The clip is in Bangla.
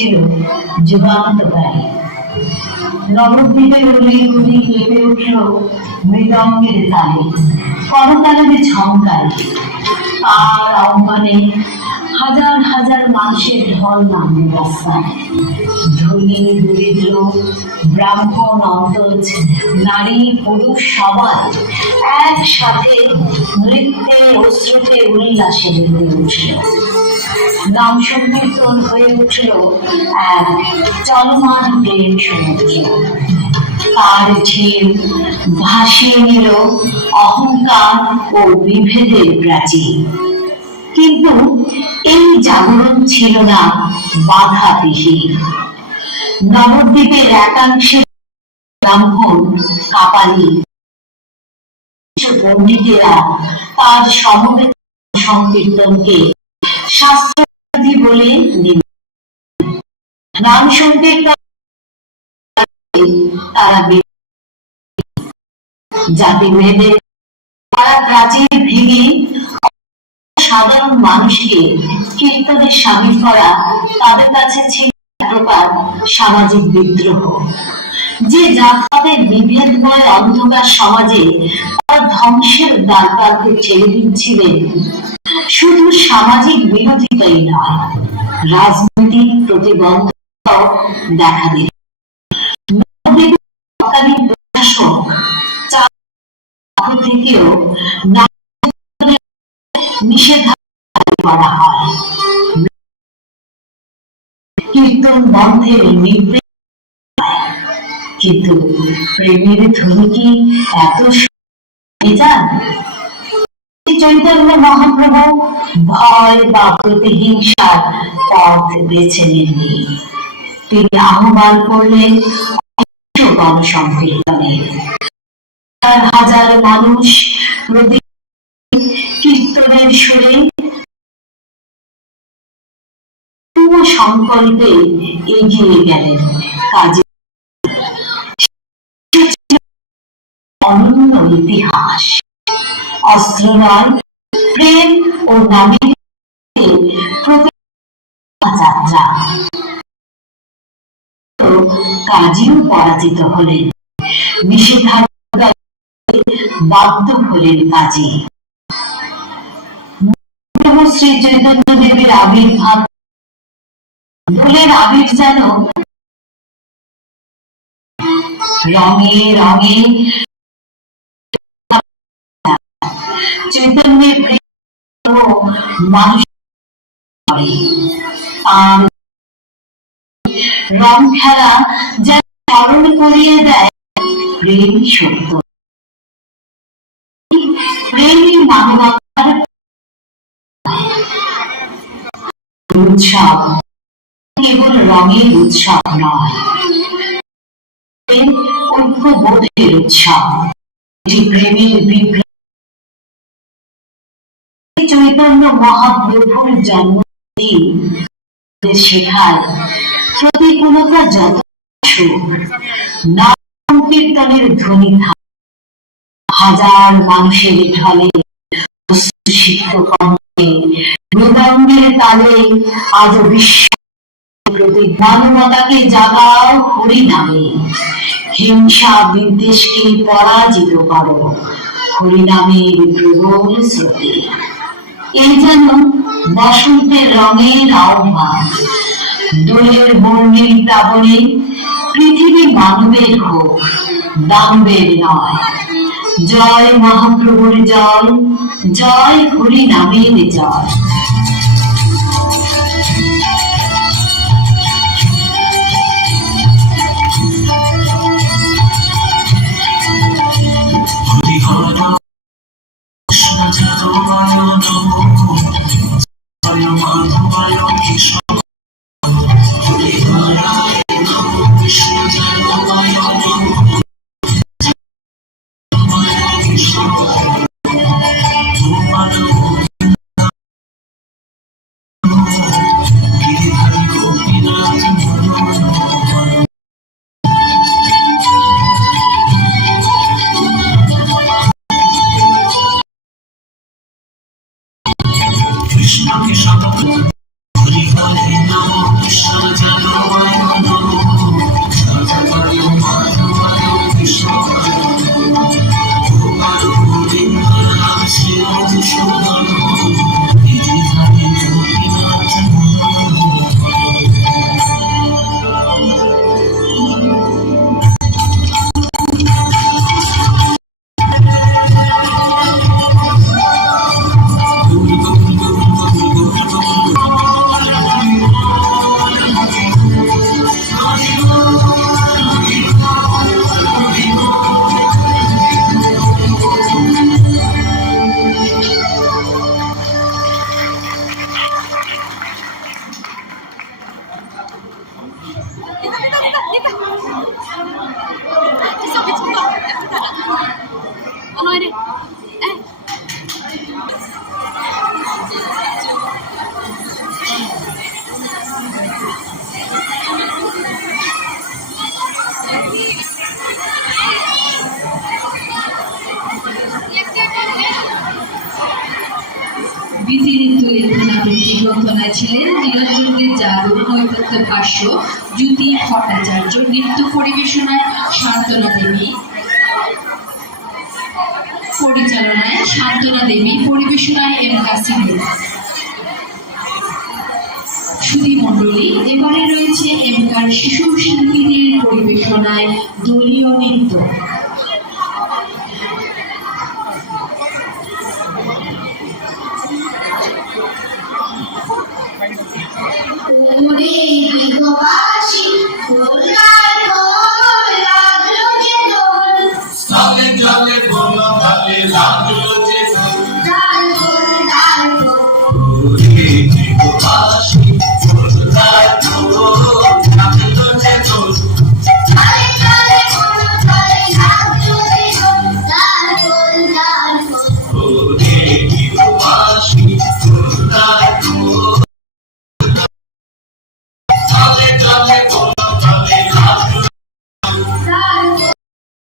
ছিল যুগান্তকারী। নবদ্বীপের অলিগুলি কেঁপে উঠল মৃদঙ্গের তালে, করতালের ঝংকারে। তার আহ্বানে হাজার হাজার মানুষের ঢল নামল রাস্তায়। ধনী দরিদ্র, ব্রাহ্মণ অন্তজ, নারী পুরুষ সবাই একসাথে নৃত্যে অশ্রুতে উল্লাসে মেতে উঠল। নাম সংকীর্তন হয়ে উঠল এক চলমান প্রেম সমুদ্র। তার ঢেউ ভাসিয়ে নিল অহংকার ও বিভেদের প্রাচীর। কিন্তু এই জাগরণ ছিল না বাধাবিহীন। নবদ্বীপের একাংশের ব্রাহ্মণ কাপালি পণ্ডিতেরা তার সমবেত সংকীর্তনকে শাস্ত্রবিধি বলে নিল। নাম সংকীর্তন তারা জাতি ভেদে তারা প্রাচীর ভেঙে সাধারণ মানুষকে কীর্তনে সামিল করা তাদের কাছে ছিল এক প্রকার সামাজিক বিদ্রোহ। যে জাতপাতের বিভেদময় অন্ধকার সমাজে তারা ধ্বংসের দ্বারপ্রান্তে ঠেলে দিচ্ছিলেন, শুধু সামাজিক বিরোধিতাই নয়, রাজনৈতিক প্রতিবন্ধকতাও দেখা দিল। প্রশাসক থেকেও নিষেধাজ্ঞা করা হয়, কীর্তন বন্ধের নির্দেশ। কিন্তু প্রেমের ধ্বনি কি এত চৈতন্য মহাপ্রভু ভয় বা প্রতিহিংসার পথ বেছে নেননি। তিনি আহ্বান করলেন গণসংকীর্তনে। হাজার মানুষ প্রতি কীর্তনের সুরে সংকল্পে এগিয়ে গেলেন কাজে। অনন্য ইতিহাস, অস্ত্র নয়, প্রেম ও নামের যাত্রা। কাজীও পরাজিত হলেন, নিষেধাজ্ঞা বাধ্য হলেন কাজী। শ্রী চৈতন্য দেবের আবির্ভাব, দোলের আবির যেন রঙে রঙে চৈতন্যের প্রেম মানুষ রং খেলা যেন স্মরণ করিয়ে দেয় প্রেম সত্য, প্রেমী মানবতার উৎসব। কেবল রঙের উৎসব নয়, ঐক্যবোধের উৎসব। এটি প্রেমের বিপ্লব। চৈতন্য মহাপ্রভুর জন্মদিন শেখায় প্রতিকূলতা যত নাম সংকীর্তনের ধ্বনি হাজার মানুষের ঢলে মৃদঙ্গের তালে আজ বিশ্ব প্রতি মানবতাকে জাগাও হরি নামে, হিংসা বিদ্বেষকে পরাজিত করো হরি নামের প্রবল স্রোতে। এই যেন বসন্তের রঙের আহ্বান। দোলের বর্ণের প্লাবনে পৃথিবী মানবের হোক, দানবের নয়। জয় মহাপ্রভুর জয়, জয় হরি নামের জয়। কৃষ্ণ কৃষ্ণ হরি হরে নাম কৃষ্ণ জানো বিধিনিত্য লেখা নাটকটি গ্রন্থনায় ছিলেন নিরঞ্জনদের জাদু নৈপথ্য ভাষ্য জ্যোতি ভট্টাচার্য, নৃত্য পরিবেশনায় শান্তনা দেবী, পরিচালনায় শান্তনা দেবী, পরিবেশনায় এম কাসিমুল। সুধী মণ্ডলী, এবারে রয়েছে এমকার শিশু শিল্পীদের পরিবেশনায় দলীয় নৃত্য। জলে কোনো ভাবে লাগলো